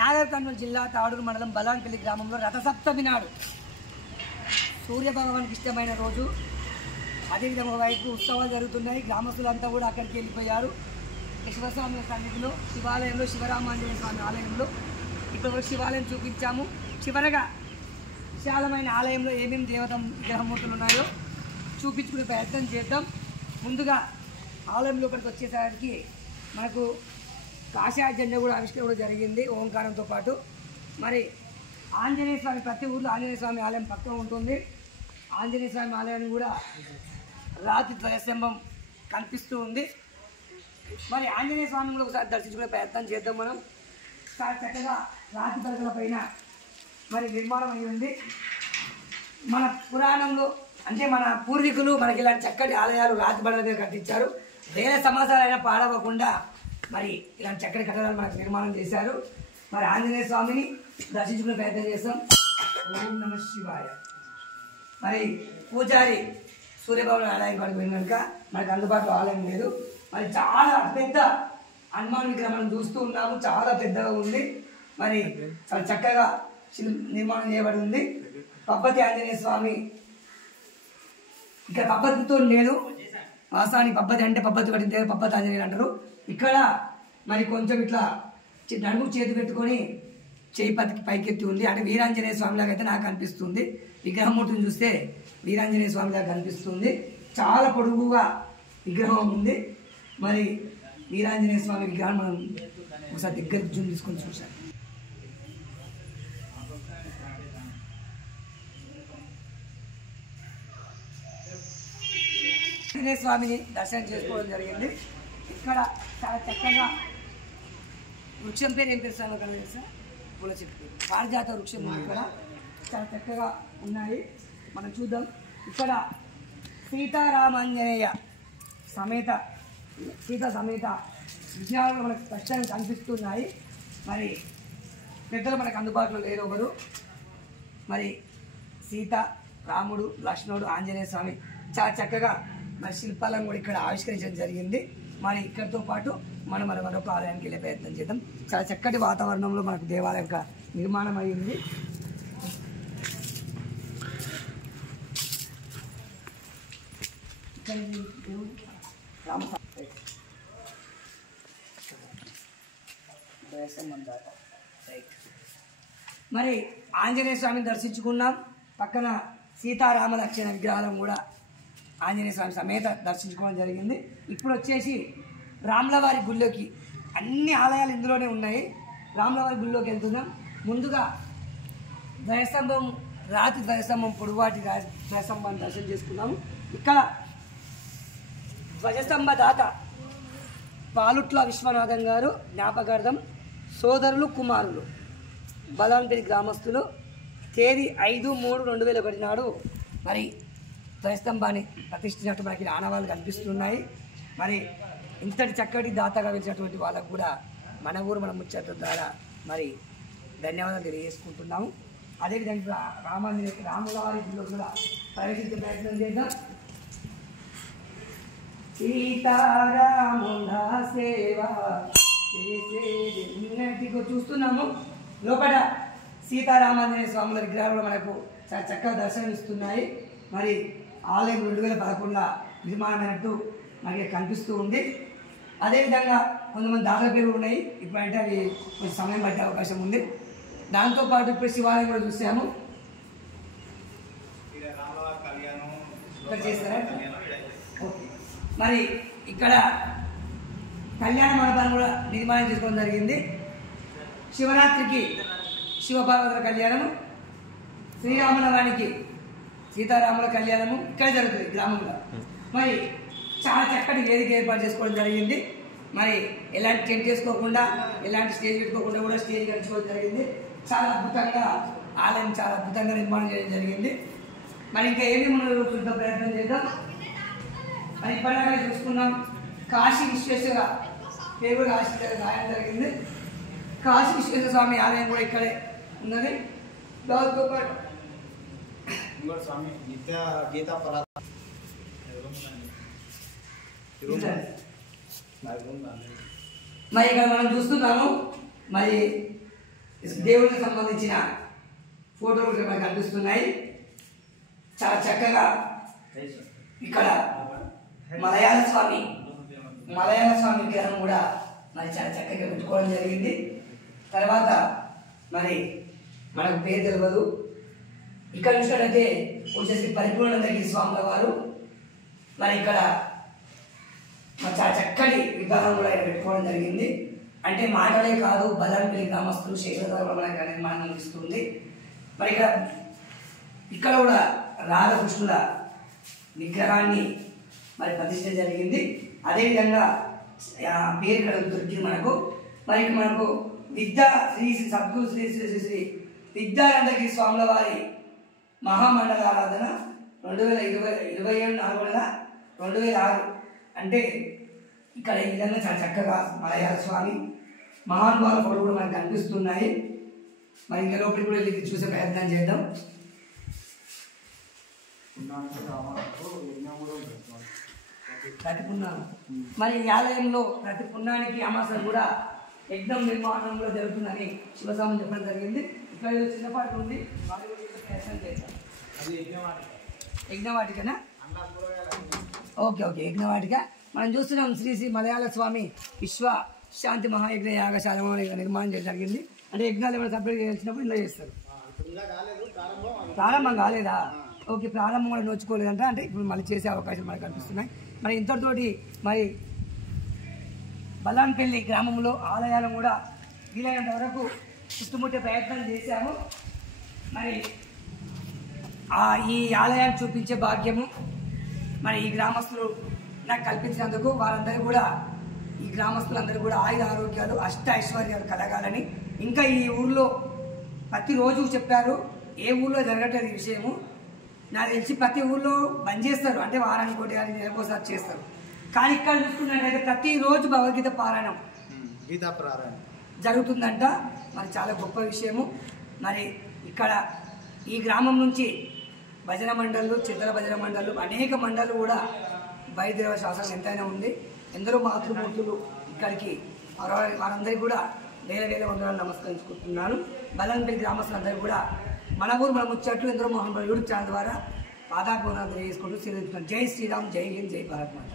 నాగర్ కర్నూలు జిల్లా తాడూరు మండలం బలాన్పల్లి గ్రామంలో రథసప్తమి నాడు సూర్యభగవానికి ఇష్టమైన రోజు. అదేవిధంగా వైపు ఉత్సవాలు జరుగుతున్నాయి. గ్రామస్తులంతా కూడా అక్కడికి వెళ్ళిపోయారు. శివస్వామి సన్నిధిలో శివాలయంలో శివరామాంజనేయ స్వామి ఆలయంలో ఇప్పుడు శివాలయం చూపించాము. చివరగా విశాలమైన ఆలయంలో ఏమేమి దేవత విగ్రహమూర్తులు ఉన్నాయో చూపించుకునే ప్రయత్నం చేద్దాం. ముందుగా ఆలయం లోపలికి వచ్చేసరికి మనకు కాషాయ జెండా కూడా ఆవిష్కరణ జరిగింది ఓంకారంతో పాటు. మరి ఆంజనేయ స్వామి ప్రతి ఊర్లో ఆంజనేయ స్వామి ఆలయం పక్కన ఉంటుంది. ఆంజనేయ స్వామి ఆలయాన్ని కూడా రాతి ధ్వజస్తంభం కనిపిస్తూ ఉంది. మరి ఆంజనేయ స్వామిని కూడా ఒకసారి దర్శించుకునే ప్రయత్నం చేద్దాం. మనం చాలా చక్కగా రాతి పలకల పైన మరి నిర్మాణం అయి ఉంది. మన పురాణంలో అంటే మన పూర్వీకులు మనకి ఇలాంటి చక్కటి ఆలయాలు రాతి బండల మీద కట్టించారు. వేల సంవత్సరాలైనా పాడవకుండా మరి ఇలాంటి చక్కటి కట్టడాలు మనకు నిర్మాణం చేశారు. మరి ఆంజనేయ స్వామిని దర్శించుకునే ప్రయత్నం చేస్తాం. ఓం నమః శివాయ. మరి పూజారి సూర్యబాబు ఆలయం కాడికి పోయిన కనుక మనకు అందుబాటులో ఆలయం లేదు. మరి చాలా పెద్ద హనుమాన్ విగ్రహం మనం చూస్తూ ఉన్నాము. చాలా పెద్దగా ఉంది. మరి చాలా చక్కగా నిర్మాణం చేయబడి ఉంది. పబ్బతి ఆంజనేయ స్వామి ఇక్కడ పబ్బతితో లేదు. వాస్తవానికి పబ్బతి అంటే పబ్బతి పడితే పబ్బతి ఆంజనేయులు అంటారు. ఇక్కడ మరి కొంచెం ఇట్లా నడుముకు చేతి పెట్టుకొని చేయి పైకెత్తి ఉంది. అంటే వీరాంజనేయ స్వామిలాగా అయితే నాకు అనిపిస్తుంది. విగ్రహమూర్తిని చూస్తే వీరాంజనేయ స్వామిలాగా కనిపిస్తుంది. చాలా పొడుగుగా విగ్రహం ఉంది. మరి వీరాంజనేయ స్వామి విగ్రహం మనం ఒకసారి దగ్గరికి జూమ్ తీసుకొని చూసాం. ఆంజనేయ స్వామిని దర్శనం చేసుకోవడం జరిగింది. ఇక్కడ చాలా చక్కగా వృక్షం పేరు ఏం తెలుసా తెలుసా? పూల చెట్టు పారిజాత వృక్షం ఇక్కడ చాలా చక్కగా ఉన్నాయి. మనం చూద్దాం. ఇక్కడ సీతారామాంజనేయ సమేత సీత సమేత విజయాలు మనకు స్పష్టంగా కనిపిస్తున్నాయి. మరి పెద్దలు మనకు అందుబాటులో లేరు ఒకరు. మరి సీత, రాముడు, లక్ష్మణుడు, ఆంజనేయ స్వామి చాలా చక్కగా మరి శిల్పాలను కూడా ఇక్కడ ఆవిష్కరించడం జరిగింది. మరి ఇక్కడితో పాటు మనం మరొక ఆలయానికి వెళ్ళే ప్రయత్నం చేద్దాం. చాలా చక్కటి వాతావరణంలో మనకు దేవాలయం నిర్మాణం అయ్యింది. మరి ఆంజనేయ స్వామిని దర్శించుకున్నాం. పక్కన సీతారామ లక్ష్మణ విగ్రహాలను కూడా ఆంజనేయ స్వామి సమేత దర్శించుకోవడం జరిగింది. ఇప్పుడు వచ్చేసి రాములవారి గుళ్ళోకి అన్ని ఆలయాలు ఇందులోనే ఉన్నాయి. రాములవారి గుళ్ళోకి వెళ్తున్నాం. ముందుగా ధ్వజస్తంభం రాతి ధ్వజస్తంభం పొడువాటి ధ్వజస్తంభాన్ని దర్శనం చేసుకున్నాము. ఇక్కడ ధ్వజస్తంభ దాత పాలుట్ల విశ్వనాథం గారు జ్ఞాపకార్థం సోదరులు కుమారులు బలాన్పల్లి గ్రామస్తులు తేదీ 5/3/2001 నాడు మరి ధ్వజస్తంభాన్ని ప్రతిష్ఠించినట్టు మనకి ఆనవాళ్ళు కనిపిస్తున్నాయి. మరి ఇంతటి చక్కటి దాతగా వెలిసినటువంటి వాళ్ళకు కూడా మన ఊరు మన ముచ్చట్ల ద్వారా మరి ధన్యవాదాలు తెలియజేసుకుంటున్నాము. అదేవిధంగా రాములవారి గుడిలో కూడా ప్రవేశించే ప్రయత్నం చేద్దాం. సీతారాముల సేవ చేసేటికి చూస్తున్నాము. లోపల సీతారామాంజనేయ స్వాముల విగ్రహాలు మనకు చాలా చక్కగా దర్శనమిస్తున్నాయి. మరి ఆలయం 2011 నిర్మాణమైనట్టు మనకి కనిపిస్తూ ఉంది. అదేవిధంగా కొంతమంది దాతల పేర్లు ఉన్నాయి. ఇప్పుడంటే అవి కొంచెం సమయం పట్టే అవకాశం ఉంది. దాంతోపాటు ఇప్పుడు శివాలయం కూడా చూసాము. ఇక్కడ చేస్తారా? ఓకే. మరి ఇక్కడ కళ్యాణ మండపాన్ని కూడా నిర్మాణం చేసుకోవడం జరిగింది. శివరాత్రికి శివపార్వతుల కళ్యాణము, శ్రీరామనవానికి సీతారాముల కళ్యాణము ఇక్కడ జరుగుతుంది గ్రామంలో. మరి చాలా చక్కటి వేదిక ఏర్పాటు చేసుకోవడం జరిగింది. మరి ఎలాంటి టెంట్ వేసుకోకుండా ఎలాంటి స్టేజ్ పెట్టుకోకుండా కూడా స్టేజ్ కట్టుకోవడం జరిగింది. చాలా అద్భుతంగా ఆలయం చాలా అద్భుతంగా నిర్మాణం చేయడం జరిగింది. మరి ఇంకా ఏమేమి ఉన్నాయో చూద్దాం, ప్రయత్నం చేద్దాం. మరి ఇప్పటిదాకా చూసుకున్నాం. కాశీ విశ్వేశ్వర పేరు రాయడం జరిగింది. కాశీ విశ్వేశ్వర స్వామి ఆలయం కూడా ఇక్కడే ఉన్నది. దాంతో పాటు స్వామి నిత్య గీత మరి ఇక్కడ మనం చూస్తున్నాము. మరి దేవుడికి సంబంధించిన ఫోటోలు ఇక్కడ మనకు కనిపిస్తున్నాయి. చాలా చక్కగా ఇక్కడ మలయాళ స్వామి విగ్రహం కూడా మరి చాలా చక్కగా పెట్టుకోవడం జరిగింది. తర్వాత మరి మనకు పేరు తెలియదు. ఇక్కడ చూసినట్లయితే వచ్చేసి పరిపూర్ణానందగిరి స్వాముల వారు మరి ఇక్కడ మరి చాలా చక్కటి విగ్రహం కూడా ఇక్కడ పెట్టుకోవడం జరిగింది. అంటే మాటలే కాదు, బల్లంపల్లి గ్రామస్తులు శేషర మనకు నిర్మాణం అందిస్తుంది. మరి ఇక్కడ కూడా రాధాకృష్ణుల విగ్రహాన్ని మరి ప్రతిష్ఠ జరిగింది. అదేవిధంగా పేరు ఇక్కడ దొరికింది మనకు. మరి మనకు శ్రీ సద్గురు శ్రీ శ్రీ శ్రీ శ్రీ విద్యానందగిరి స్వాముల వారి మహామండల ఆరాధన 2027/4/2006 అంటే ఇక్కడ ఈ విధంగా చాలా చక్కగా మలయాళ స్వామి మహానుభావుల ఫోటో కూడా మనకు కనిపిస్తున్నాయి. మరి ఇంకా లోపలికి కూడా వెళ్ళి చూసే ప్రయత్నం చేద్దాం. ప్రతి పుణ్యాలు మరి ఈ ఆలయంలో ప్రతి పుణ్యానికి అమాసం కూడా యజ్ఞం నిర్మాణం కూడా జరుగుతుందని శివస్వామి చెప్పడం జరిగింది. ఇక్కడ చిన్నపాటి ఉంది, వాళ్ళు కూడా ప్రయత్నం చేద్దాం. యజ్ఞవాటికనా? ఓకే, యజ్ఞవాటిక. మనం చూస్తున్నాం శ్రీ శ్రీ మలయాళ స్వామి విశ్వ శాంతి మహాయజ్ఞ యాగశాల నిర్మాణం చేయడం జరిగింది. అంటే యజ్ఞాలు ఏమైనా సపరేట్ చేసినప్పుడు ఇలా చేస్తారు. ప్రారంభం కాలేదా? ఓకే, ప్రారంభం కూడా నోచుకోలేదంట. అంటే ఇప్పుడు మళ్ళీ చేసే అవకాశం మనకు కనిపిస్తున్నాయి. మరి ఇంతటితోటి మరి బల్లాన్పల్లి గ్రామంలో ఆలయాలను కూడా వీలైనంత వరకు చుట్టుముట్టే ప్రయత్నం చేశాము. మరి ఈ ఆలయాన్ని చూపించే భాగ్యము మరి ఈ గ్రామస్తులు నాకు కల్పించినందుకు వారందరూ కూడా ఈ గ్రామస్తులందరూ కూడా ఆయుధ ఆరోగ్యాలు అష్ట ఐశ్వర్యాలు కలగాలని, ఇంకా ఈ ఊళ్ళో ప్రతిరోజు చెప్పారు, ఏ ఊళ్ళో జరగట్లేదు ఈ విషయము. నాకు తెలిసి ప్రతి ఊళ్ళో బంద్ చేస్తారు, అంటే వారానికి ఒకటి కానీ నెలకోసారి చేస్తారు. కానీ ఇక్కడ చూసుకున్నట్టయితే ప్రతిరోజు భగవద్గీత పారాయణం జరుగుతుందంట. మరి చాలా గొప్ప విషయము. మరి ఇక్కడ ఈ గ్రామం నుంచి భజన మండళ్ళు, చిత్ర భజన మండళ్ళు, అనేక మండళ్ళు కూడా బయలుదేర శాసనం ఎంతైనా ఉంది. ఎందరో మాతృమూర్తులు ఇక్కడికి వారందరికీ కూడా వేల వందనాలు నమస్కరించుకుంటున్నాను. బల్లంపల్లి గ్రామస్తులందరూ కూడా మన ఊరు మన ముచ్చట్లు ఎందరో మహాన్ యూట్యూబ్ ఛానల్ ద్వారా పాదాభివందనాలు తెలియజేసుకుంటూ జై శ్రీరామ్, జై హింద్, జై భారత్ మాత.